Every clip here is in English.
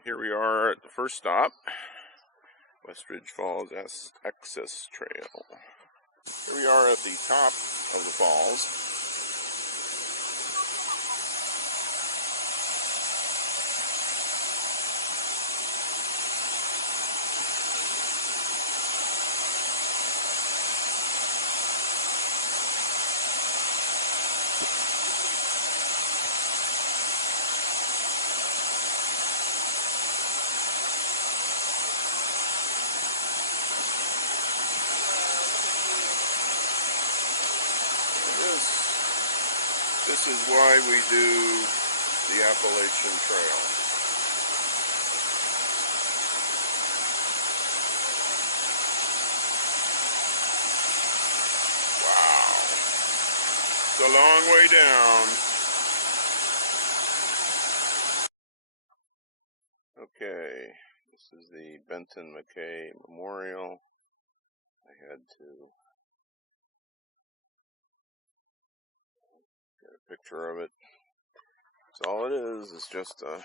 And here we are at the first stop, Westridge Falls Access Trail. Here we are at the top of the falls. This is why we do the Appalachian Trail. Wow. It's a long way down. Okay, this is the Benton McKay Memorial. I had to get a picture of it. So all it is just a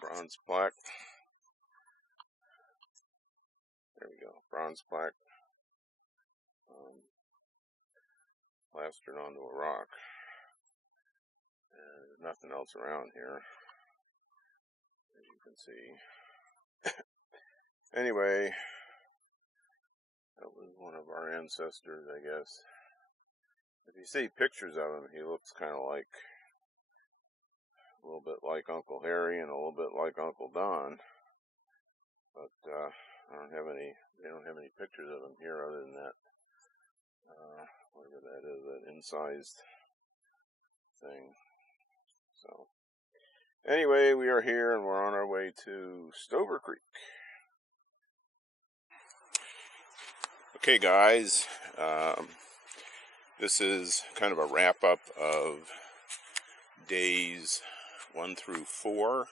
bronze plaque. There we go, bronze plaque plastered onto a rock. And there's nothing else around here, as you can see. Anyway, that was one of our ancestors, I guess. If you see pictures of him, he looks kind of like, a little bit like Uncle Harry and a little bit like Uncle Don. But they don't have any pictures of him here other than that, whatever that is, that incised thing. So, anyway, we are here and we're on our way to Stover Creek. Okay, guys, this is kind of a wrap-up of days 1 through 4.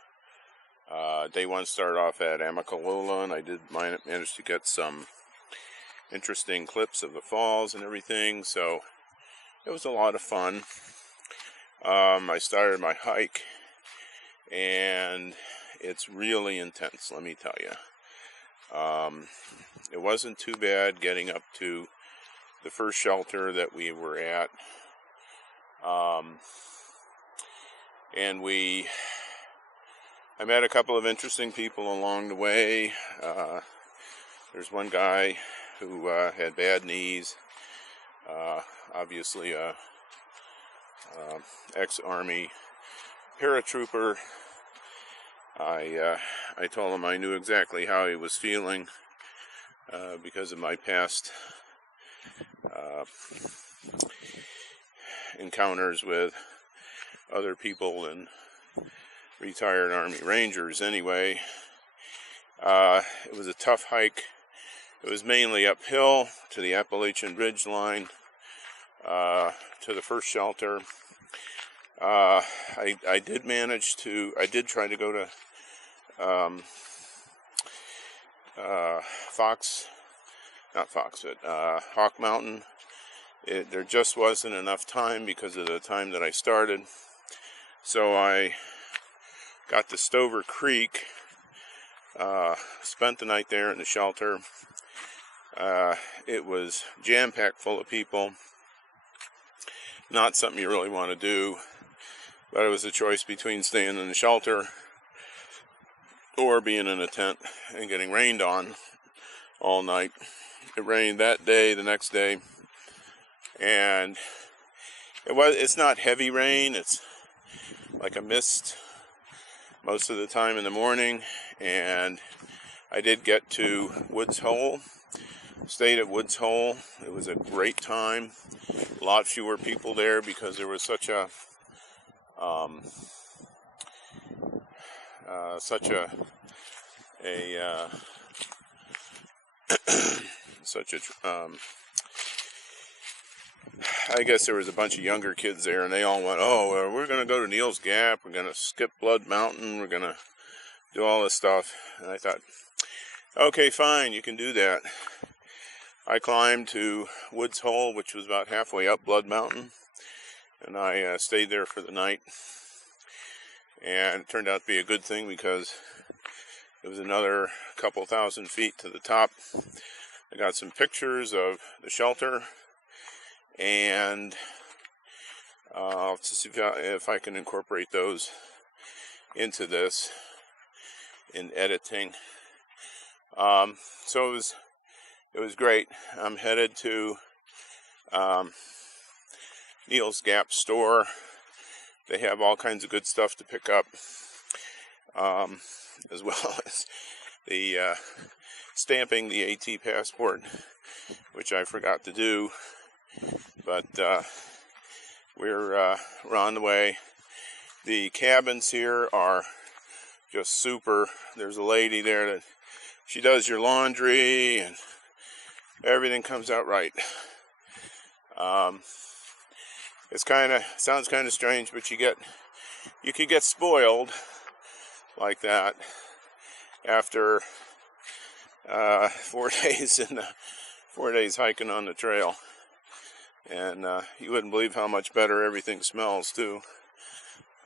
Day 1 started off at Amicalola, and I did manage to get some interesting clips of the falls and everything, so it was a lot of fun. I started my hike, and it's really intense, let me tell you. It wasn't too bad getting up to the first shelter that we were at, and I met a couple of interesting people along the way. There's one guy who had bad knees, obviously a ex-Army paratrooper. I told him I knew exactly how he was feeling because of my past encounters with other people and retired Army Rangers. Anyway, it was a tough hike. It was mainly uphill to the Appalachian ridge line, to the first shelter. I did try to go to Hawk Mountain. There just wasn't enough time because of the time that I started. So I got to Stover Creek, spent the night there in the shelter. It was jam-packed full of people. Not something you really want to do, but it was a choice between staying in the shelter or being in a tent and getting rained on all night. It rained that day, the next day, and it's not heavy rain, it's like a mist most of the time in the morning. And I did get to Woods Hole, stayed at Woods Hole. It was a great time. A lot fewer people there because there was such a I guess there was a bunch of younger kids there, and they all went, oh, well, we're going to go to Nerls Gsp, we're going to skip Blood Mountain, we're going to do all this stuff. And I thought, okay, fine, you can do that. I climbed to Woods Hole, which was about halfway up Blood Mountain, and I stayed there for the night. and it turned out to be a good thing because it was another couple thousand feet to the top. I got some pictures of the shelter, and I'll see if I can incorporate those into this in editing. So it was great. I'm headed to Neels Gsp store. They have all kinds of good stuff to pick up, as well as the stamping the AT passport, which I forgot to do. But we're on the way. The cabins here are just super. There's a lady there that she does your laundry, and everything comes out right. It's sounds kind of strange, but you could get spoiled like that after 4 days in 4 days hiking on the trail, and you wouldn't believe how much better everything smells too.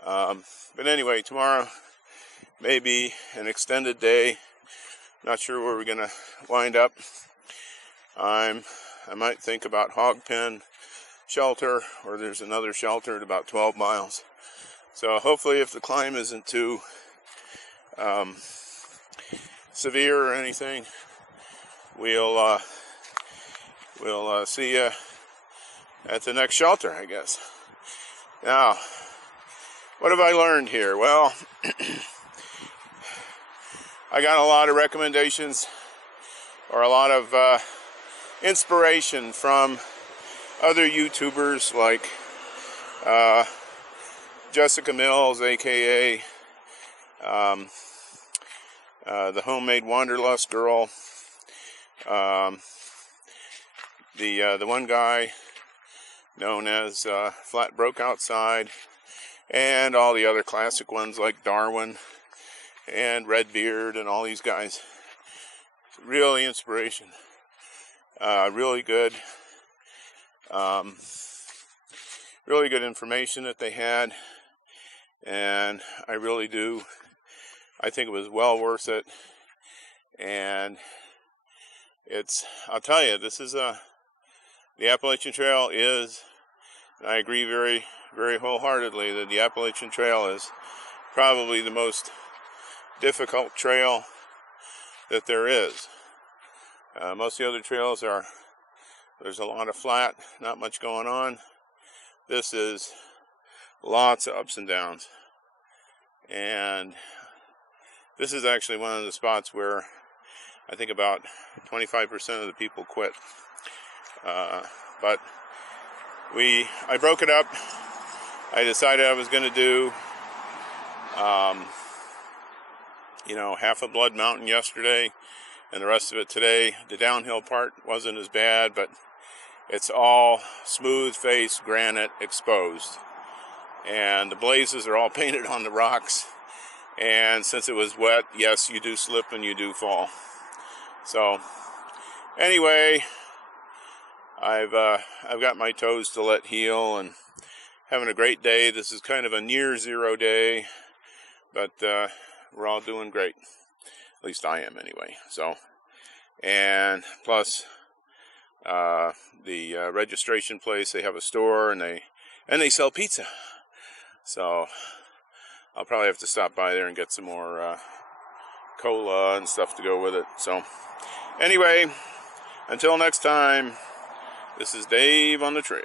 But anyway, tomorrow may be an extended day. Not sure where we're gonna wind up. I might think about hog pen shelter, or there's another shelter at about 12 miles. So hopefully, if the climb isn't too severe or anything, we'll see you at the next shelter, I guess. Now, what have I learned here? Well, I got a lot of recommendations, or a lot of inspiration from other YouTubers like Jessica Mills, aka the Homemade Wanderlust Girl, the one guy known as Flat Broke Outside, and all the other classic ones like Darwin and Redbeard and all these guys. Really inspiration. Really good. Really good information that they had, and I think it was well worth it. And I'll tell you, this is the Appalachian Trail is, and I agree very, very wholeheartedly that the Appalachian Trail is probably the most difficult trail that there is. Most of the other trails there's a lot of flat, not much going on. This is lots of ups and downs. And this is actually one of the spots where I think about 25% of the people quit. But I broke it up. I decided I was going to do, half of Blood Mountain yesterday, and the rest of it today. The downhill part wasn't as bad, but it's all smooth face granite exposed, and the blazes are all painted on the rocks. And since it was wet, yes, you do slip and you do fall. So anyway, I've got my toes to let heal, and having a great day. This is kind of a near zero day, but we're all doing great. At least I am anyway. So, and plus the registration place, they have a store, and they sell pizza. So I'll probably have to stop by there and get some more cola and stuff to go with it. So anyway, until next time, this is Dave on the trail.